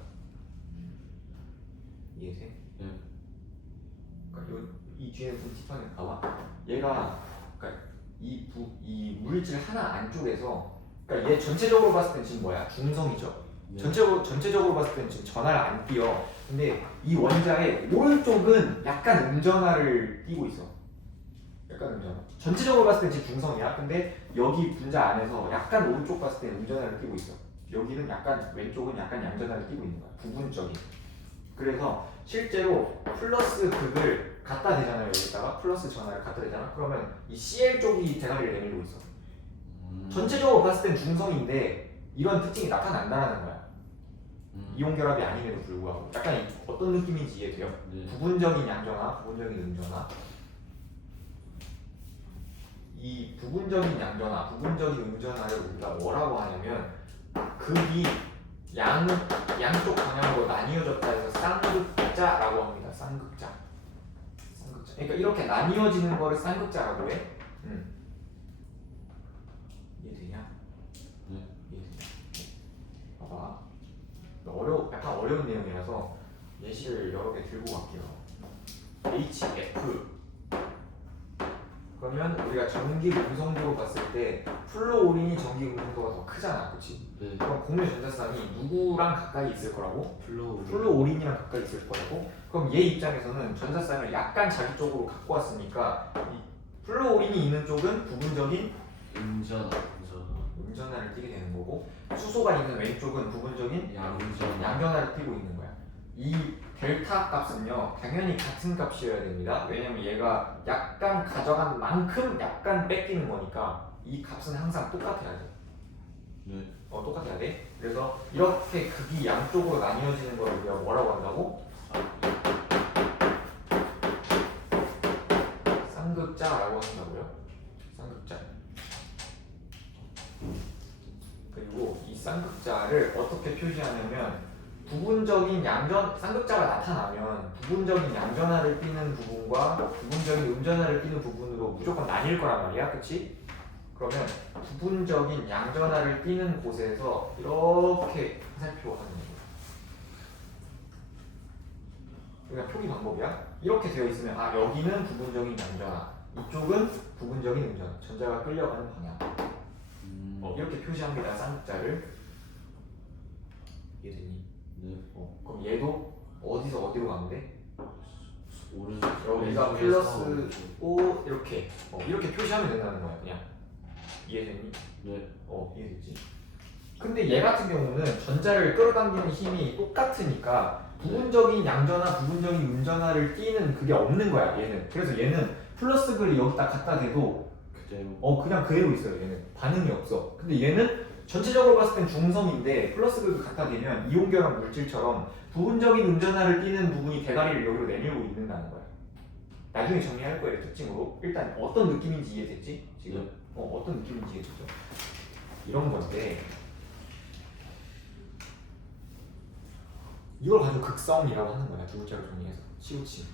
이해돼? 네. 그러니까 이 뒤에 좀 팁하게 봐봐. 얘가 그러니까 이 물질 하나 안쪽에서 그러니까 얘 전체적으로 봤을 땐 지금 뭐야? 중성이죠. 네. 전체적으로 봤을 때는 지금 전하를 안 띄어. 근데 이 원자의 오른쪽은 약간 음전하를 띄고 있어. 약간 음전하. 전체적으로 봤을 땐 지금 중성이야. 근데 여기 분자 안에서 약간 오른쪽 봤을 때 음전하를 띄고 있어. 여기는 약간 왼쪽은 약간 양전하를 띄고 있는 거야. 부분적인. 그래서 실제로 플러스 극을 갖다 대잖아요. 여기다가 플러스 전하를 갖다 대잖아. 그러면 이 CL 쪽이 대가리를 내밀고 있어. 전체적으로 봤을 땐 중성인데 이런 특징이 나타난다는 거야. 이온 결합이 아님에도 불구하고 약간 어떤 느낌인지 이해돼요? 네. 부분적인 양전하, 부분적인 음전하. 이 부분적인 양전하, 부분적인 음전하를 우리가 뭐라고 하냐면 극이 양쪽 방향으로 나뉘어졌다 해서 쌍극자라고 합니다. 쌍극자. 그러니까 이렇게 나뉘어지는 거를 쌍극자라고 해. 이해되냐? 네. 이해되냐? 봐봐. 약간 어려운 내용이라서 예시를 여러 개 들고 갈게요. HF. 그러면 우리가 전기 음성도로 봤을 때 플로오린이 전기 음성도가 더 크잖아, 그렇지? 네. 그럼 공유 전자쌍이 누구랑 가까이 있을 거라고? 플로우. 플로오린이랑 가까이 있을 거라고? 그럼 얘 입장에서는 전자쌍을 약간 자기 쪽으로 갖고 왔으니까 이 플로오린이 있는 쪽은 부분적인 음전하를 띠게 되는 거고 수소가 있는 왼쪽은 부분적인 양전하를 띠고 있는 거야. 이 델타 값은요 당연히 같은 값이어야 됩니다. 왜냐면 얘가 약간 가져간 만큼 약간 뺏기는 거니까 이 값은 항상 똑같아야 돼. 네. 똑같아야 돼. 그래서 이렇게 극이 양쪽으로 나뉘어지는 걸 우리가 뭐라고 한다고? 쌍극자라고 한다고요. 쌍극자. 쌍극자를 어떻게 표시하냐면 부분적인 쌍극자가 나타나면 부분적인 양전하를 띠는 부분과 부분적인 음전하를 띠는 부분으로 무조건 나뉠 거란 말이야, 그치? 그러면 부분적인 양전하를 띠는 곳에서 이렇게 화살표 하는 거야. 그러니까 표기 방법이야. 이렇게 되어 있으면 아 여기는 부분적인 양전하, 이쪽은 부분적인 음전하, 전자가 끌려가는 방향. 이렇게 표시합니다. 쌍극자를. 이해되니? 네. 그럼 얘도 어디서 어디로 가면 돼? 오른쪽 여기가 왼쪽에서 플러스 5 이렇게 이렇게 표시하면 된다는 거야. 그냥 이해됐니? 네. 이해됐지? 근데 얘 같은 경우는 전자를 끌어당기는 힘이 똑같으니까 부분적인 양전하, 부분적인 음전하를 띠는 그게 없는 거야. 얘는. 그래서 얘는 플러스 글이 여기다 갖다 대도 그대로 그냥 그대로 있어요. 얘는 반응이 없어. 근데 얘는 전체적으로 봤을 땐 중성인데 플러스 글도 갖다 대면 이온결합 물질처럼 부분적인 음전하를 띠는 부분이 대가리를 여기로 내밀고 있는다는 거야. 나중에 정리할 거예요. 특징으로. 일단 어떤 느낌인지 이해됐지? 지금 네. 어떤 느낌인지 이해됐죠? 이런 건데 이걸 가지고 극성이라고 하는 거야. 두 글자로 정리해서 치우침.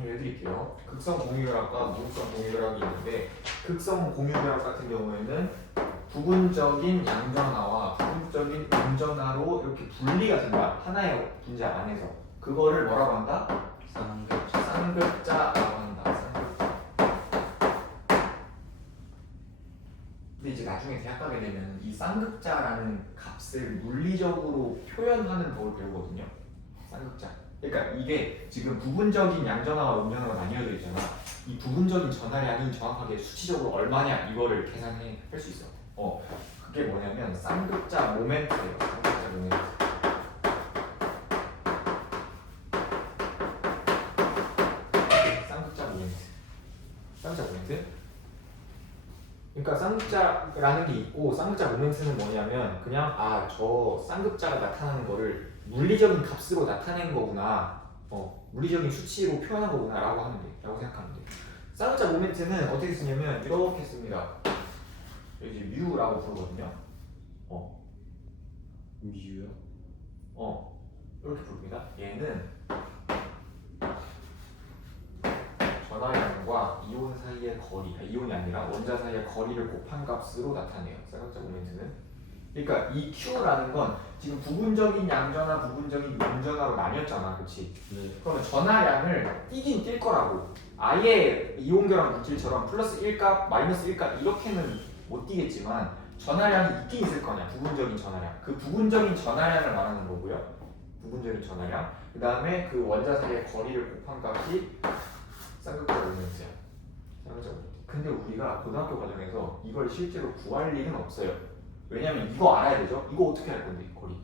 정리해드릴게요. 극성 공유결합과 무극성 공유결합이 있는데 극성 공유결합 같은 경우에는 부분적인 양전하와 부분적인 음전하로 이렇게 분리가 된다. 하나의 분자 안에서. 그거를 뭐라고 한다? 쌍극자라고 한다. 쌍극자. 근데 이제 나중에 대학 가게 되면 이 쌍극자라는 값을 물리적으로 표현하는 법을 배우거든요. 쌍극자. 그러니까 이게 지금 부분적인 양전하와 음전하가 나뉘어져 있잖아. 이 부분적인 전하량이 정확하게 수치적으로 얼마냐 이거를 계산해 할 수 있어. 그게 뭐냐면 쌍극자 모멘트예요. 쌍극자 모멘트. 쌍극자 모멘트. 쌍극자 모멘트. 그러니까 쌍극자라는 게 있고 쌍극자 모멘트는 뭐냐면 그냥 저 쌍극자가 나타나는 거를 물리적인 값으로 나타낸 거구나. 물리적인 수치로 표현한 거구나 라고 하면 돼. 라고 생각하면 돼. 쌍극자 모멘트는 어떻게 쓰냐면 이렇게 씁니다. 여기 뮤라고 부르거든요. 미유요? 이렇게 부릅니다. 얘는 전하량과 이온 사이의 거리, 이온이 아니라 원자 사이의 거리를 곱한 값으로 나타내요. 쌍극자 모멘트는. 그러니까 이 Q라는 건 지금 부분적인 양전하, 부분적인 음전하로 나뉘었잖아, 그렇지? 네. 그러면 전하량을 띄긴 뛸 거라고. 아예 이온결합 물질처럼 플러스 1값, 마이너스 1값 이렇게는 못 띄겠지만 전하량이 있긴 있을 거냐, 부분적인 전하량. 그 부분적인 전하량을 말하는 거고요. 부분적인 전하량. 그 다음에 그 원자 사이의 거리를 곱한 값이 쌍극자 모멘트야. 쌍극자 모멘트. 근데 우리가 고등학교 과정에서 이걸 실제로 구할 일은 없어요. 왜냐면 이거 알아야 되죠? 이거 어떻게 할 건데, 거리.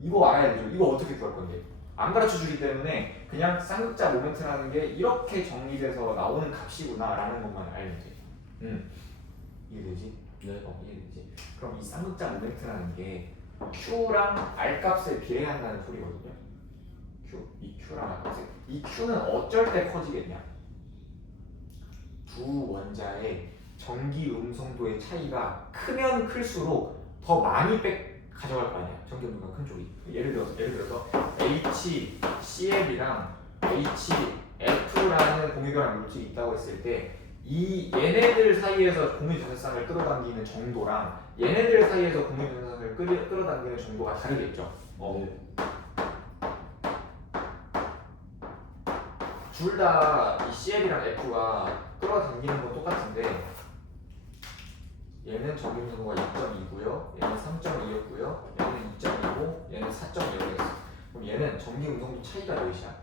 이거 알아야 되죠? 이거 어떻게 구할 건데. 안 가르쳐 주기 때문에 그냥 쌍극자 모멘트라는 게 이렇게 정리돼서 나오는 값이구나 라는 것만 알면 돼. 이해되지? 네. 이해되지? 그럼 이 쌍극자 모멘트라는 게 Q랑 R 값에 비례한다는 소리거든요. 이 Q랑 R 값에. 이 Q는 어쩔 때 커지겠냐? 두 원자의 전기 음성도의 차이가 크면 클수록 더 많이 가져갈 거 아니야. 전기 음성도가 큰 쪽이. 예를 들어서 HCl이랑 HF라는 공유결합 물질이 있다고 했을 때 이 얘네들 사이에서 공유 전자쌍을 끌어당기는 정도랑 얘네들 사이에서 공유 전자쌍을 끌어당기는 정도가 다르겠죠. 네. 둘 다 이 CL이랑 F가 끌어당기는 건 똑같은데 얘는 전기 음성도가 2.2고요. 얘는 3.2였고요. 얘는 2.2고 얘는 4.0이었어. 그럼 얘는 전기 음성도 차이가 몇이야?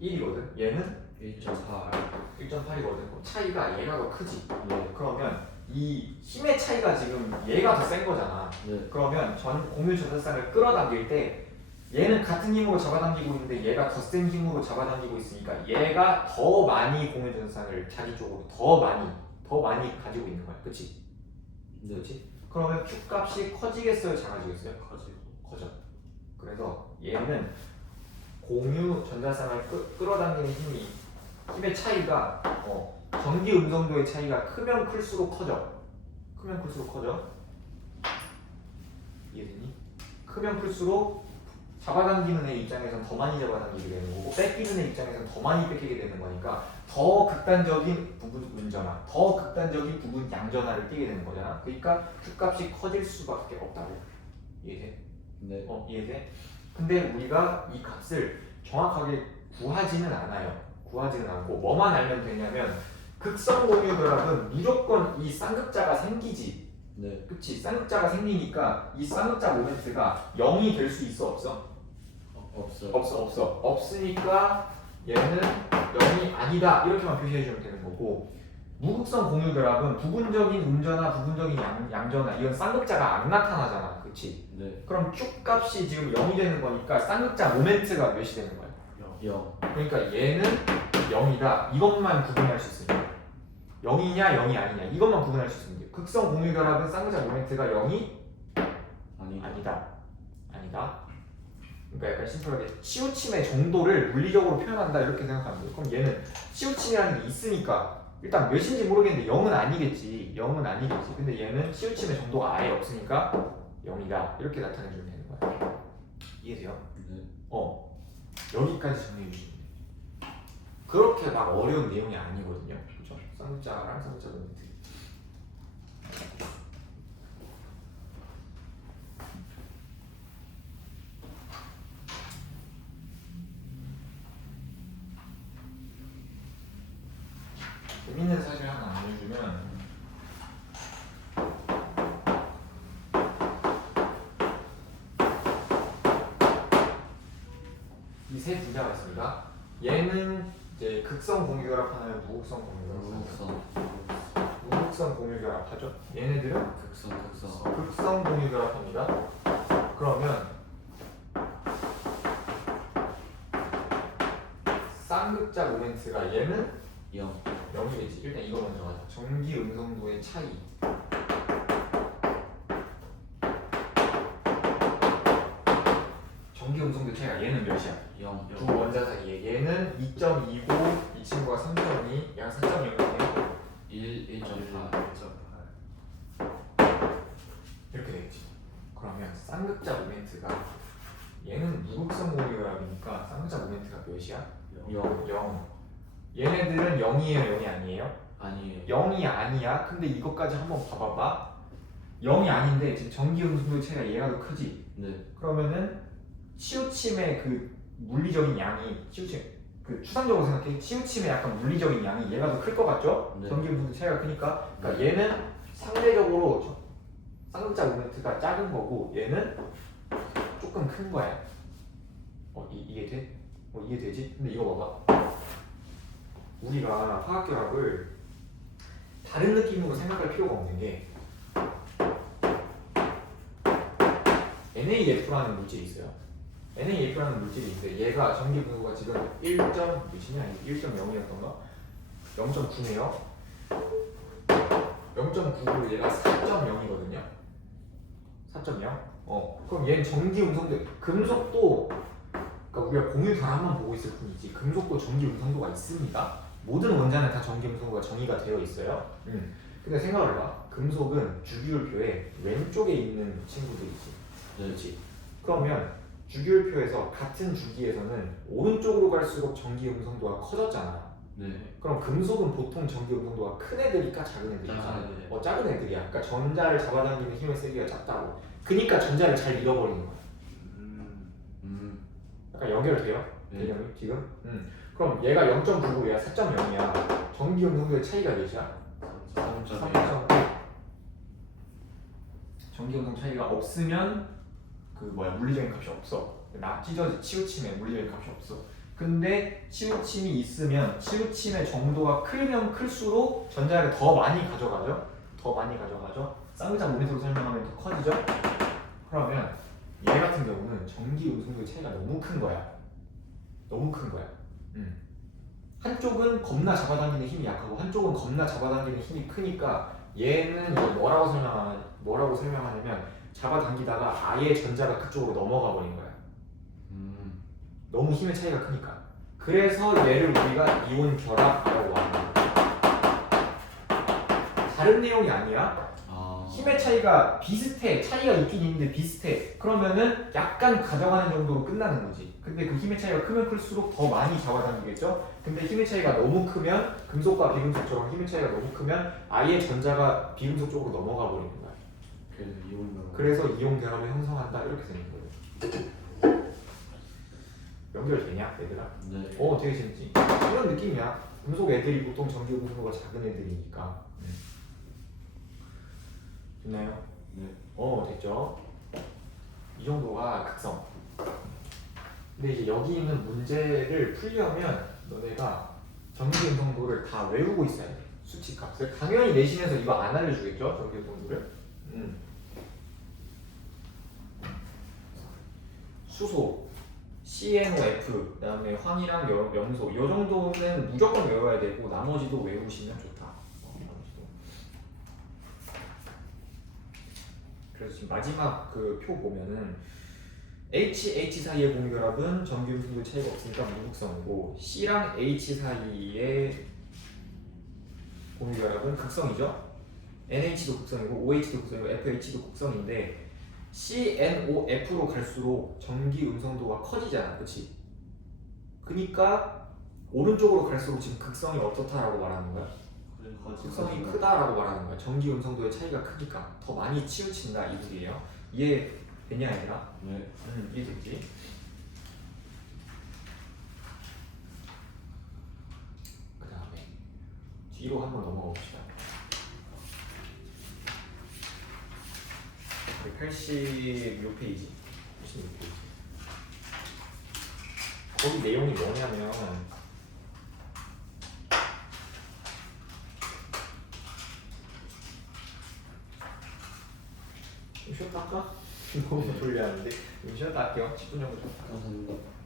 1이거든. 얘는 1.4. 1.8이거든. 차이가 얘가 더 크지. 네. 그러면 이 힘의 차이가 지금 얘가 더 센 거잖아. 네. 그러면 공유 전자쌍을 끌어당길 때 얘는 같은 힘으로 잡아당기고 있는데 얘가 더 센 힘으로 잡아당기고 있으니까 얘가 더 많이 공유 전자쌍을 자기 쪽으로 더 많이 가지고 있는 거야. 그치? 네. 그치? 그러면 Q 값이 커지겠어요? 작아지겠어요? 커지고. 커져. 그래서 얘는 공유 전자쌍을 끌어당기는 힘이 힘의 차이가 전기 음성도의 차이가 크면 클수록 커져. 크면 클수록 커져. 이해되니? 크면 클수록 잡아당기는 애 입장에선 더 많이 잡아당기게 되는 거고 뺏기는 애 입장에선 더 많이 뺏기게 되는 거니까 더 극단적인 부분 운전화, 더 극단적인 부분 양전화를 띄게 되는 거잖아. 그러니까 Q값이 커질 수밖에 없다고. 이해돼? 네. 이해돼? 근데 우리가 이 값을 정확하게 구하지는 않아요. 구하지는 않고 뭐만 알면 되냐면 극성 공유 결합은 무조건 이 쌍극자가 생기지. 네. 그치? 쌍극자가 생기니까 이 쌍극자 모멘트가 0이 될 수 있어 없어? 없어요. 없어. 없으니까 얘는 0이 아니다 이렇게만 표시해주면 되는 거고 무극성 공유 결합은 부분적인 음전화, 부분적인 양전화 이건 쌍극자가 안 나타나잖아. 그치? 네. 그럼 쭉 값이 지금 0이 되는 거니까 쌍극자 모멘트가 몇이 되는 거야? 0. 그러니까 얘는 0이다 이것만 구분할 수 있으면 0이냐 0이 아니냐 이것만 구분할 수 있으면 돼요. 극성 공유 결합은 쌍극자 모멘트가 0이 아니다. 그러니까 약간 심플하게 치우침의 정도를 물리적으로 표현한다 이렇게 생각하면 돼요. 그럼 얘는 치우침이라는 게 있으니까 일단 몇인지 모르겠는데 0은 아니겠지. 근데 얘는 치우침의 정도가 아예 없으니까 0이다 이렇게 나타내주면 되는 거야. 이해돼요? 네. 여기까지 정리해 주시면 돼요. 그렇게 막 어려운 내용이 아니거든요. 그죠? 쌍극자랑 쌍극자 모멘트. 재밌는 사실 하나 알려주면 이 세 분자가 있습니다. 얘는 이제 극성 공유 결합하나요? 무극성 공유 결합하나요? 무극성 공유 결합하죠. 얘네들은 극성 공유 결합합니다. 그러면 쌍극자 모멘트가 얘는 0이겠지. 일단 이거 먼저 하자. 전기 음성도의 차이. 전기 음성도 차이가 얘는 몇이야? 0. 두 원자 사이에 얘는 2.25, 이 친구가 3.2, 얘가 4.0이네요. 1.8. 이렇게 되겠지. 그러면 쌍극자 모멘트가 얘는 무극성 공유 결합이니까 쌍극자 모멘트가 몇이야? 0. 얘네들은 0이에요, 0이 아니에요? 아니에요. 0이 아니야. 근데 이것까지 한번 봐봐봐. 0이 아닌데 지금 전기 음성도의 차이가 얘가 더 크지. 네. 그러면은 치우침의 그 물리적인 양이 그 추상적으로 생각해. 치우침의 약간 물리적인 양이 얘가 더 클 것 같죠? 네. 전기 음성도 차이가 크니까. 그러니까 얘는 상대적으로 쌍극자 모멘트가 작은 거고 얘는 조금 큰 거야. 이게 돼? 이해되지? 근데 이거 봐봐. 우리가 화학결합을 다른 느낌으로 생각할 필요가 없는 게 NaF라는 물질이 있어요. NaF라는 물질이 있는데 얘가 전기 분수가 지금 1.0이었던가? 0.9네요. 0.9로 얘가 4.0이거든요. 4.0? 그럼 얘는 전기 음성도 금속도 그러니까 우리가 공유 결합만 보고 있을 뿐이지 금속도 전기 음성도가 있습니다. 모든 원자는 다 전기 음성도가 정의가 되어 있어요. 근데 생각을 해봐. 금속은 주기율표의 왼쪽에 있는 친구들이지. 그렇지? 그러면 주기율표에서 같은 주기에서는 오른쪽으로 갈수록 전기 음성도가 커졌잖아. 네. 그럼 금속은 보통 전기 음성도가 큰 애들일까 작은 애들일까? 작은 애들이야. 그러니까 전자를 잡아당기는 힘의 세기가 작다고. 그러니까 전자를 잘 잃어버리는 거야. 약간 연결돼요? 네. 개념이 지금? 그럼 얘가 0.99, 얘가 4.0이야. 전기 음성도의 차이가 몇이야? 3.1. 전기 음성 차이가 없으면 물리적인 값이 없어. 치우침에 물리적인 값이 없어. 근데 치우침이 있으면 치우침의 정도가 크면 클수록 전자를 더 많이 가져가죠. 쌍극자 모멘트로 설명하면 더 커지죠. 그러면 얘 같은 경우는 전기 음성도의 차이가 너무 큰 거야. 한쪽은 겁나 잡아당기는 힘이 약하고 한쪽은 겁나 잡아당기는 힘이 크니까 얘는 이걸 뭐라고 설명하냐면 잡아당기다가 아예 전자가 그쪽으로 넘어가 버린 거야. 너무 힘의 차이가 크니까. 그래서 얘를 우리가 이온 결합이라고 하는 거야. 다른 내용이 아니야. 힘의 차이가 비슷해. 차이가 있긴 있는데 비슷해. 그러면은 약간 가져가는 정도로 끝나는 거지. 근데 그 힘의 차이가 크면 클수록 더 많이 잡아당기겠죠? 근데 힘의 차이가 너무 크면 금속과 비금속처럼 힘의 차이가 너무 크면 아예 전자가 비금속 쪽으로 넘어가 버리는 거야. 그래서 이온 결합. 그래서 이온 결합을 형성한다 이렇게 되는 거예요. 연결되냐 얘들아? 네. 되게 재밌지. 이런 느낌이야. 금속 애들이 보통 전기 금속보다 작은 애들이니까. 됐나요? 네. 됐죠. 이 정도가 극성. 근데 이제 여기 있는 문제를 풀려면 너네가 전기 음성도를 다 외우고 있어야 돼. 수치값을. 당연히 내신에서 이거 안 알려주겠죠? 전기 음성도를. 수소, CNOF, 그다음에 황이랑 염소. 이 정도는 무조건 외워야 되고 나머지도 외우시면 좋다. 나머지도. 그래서 지금 마지막 그 표 보면은 H 사이의 공유결합은 전기 음성도 차이가 없으니까 무극성이고 C랑 H 사이의 공유결합은 극성이죠. NH도 극성이고 OH도 극성이고 FH도 극성인데 CNOF로 갈수록 전기 음성도가 커지잖아, 그렇지? 그러니까 오른쪽으로 갈수록 지금 극성이 어떻다라고 말하는 거야? 극성이 크다라고 말하는 거야. 전기 음성도의 차이가 크니까 더 많이 치우친다 이 소리예요. 이해되냐 얘들아? 네. 이해됐지? 그 다음에 뒤로 한번 넘어가 봅시다. 86페이지. 86페이지. 거기 내용이 뭐냐면 좀 쉬었다 할까? 너무 돌려하는데 좀 쉬었다 할게요. 10분 정도 쉬었다. 감사합니다.